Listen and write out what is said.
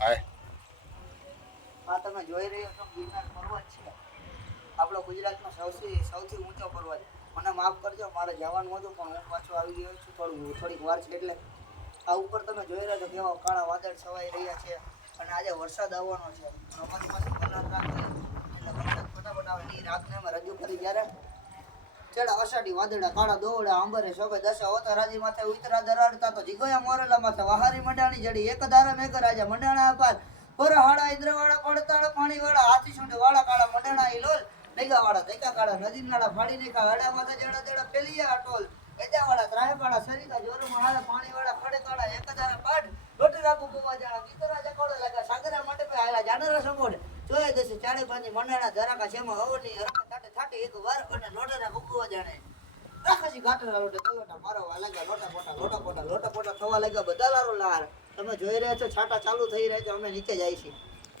હાય. આ તમે જોઈ રહ્યો છો, ગિરનાર પર્વત છે. આપણો ગુજરાતનો સૌથી સૌથી ઊંચો પર્વત. મને માફ કરજો, મારે જવાનું હતું, પણ હું પાછો આવી ગયો છું. થોડું થોડીક વાર છે એટલે આ ઉપર તમે જોઈ રહ્યા છો કેવા કાળા વાદળ છવાઈ રહ્યા છે અને આજે વરસાદ આવવાનો છે. ફટાફટ આવે. એ રાતને અમે રજૂ કરી જ્યારે ચડા અષાઢી વાદળા, કાળા દોવડા અંબરે શોભે, દશા હોતા રાજી માથે ઉતરા દરાડતા તો જીગોયા, મોરેલા માથે, વહારી, મંડાણી, જડી, એક ધારા, મેઘ રાજા, મંડાણા, અપાર પોરહાડા ઇન્દ્રવાળા પડતાળ, પાણીવાળા, હાથી સુંઢ વાળા, કાળા, મંડાણા ઈ લોલ ડેગાવાળા દેકા કાળા નદી નાળા, ફાડી નાખા હડા માથે, જડા જડા પેલિયા ટોલ ત્રાહે ત્રાહેપાળા, સરિતા, જોરમાં પાણી પાણીવાળા ખડે કાળા, એક ધારા પાડ લોટી રાખું, કુવા, જાણા ગીતરા જકોડે લાગા સાગરા માટે પે આયલા જાનર સમોડ જોયે દેશે ચાડે પાંજી મંડાણા, ધરાકા, છેમાં હવની હરકા થાટે થાટે, એક વાર, અને લોટરા કુકવા જાણે લોટા પોટા લોટા પોટા લોટા પોટા થવા લાગ્યા બધા લારો લાર તમે જોઈ રહ્યા છો, છાટા ચાલુ થઈ રહ્યા છે, અમે નીચે જાય છીએ.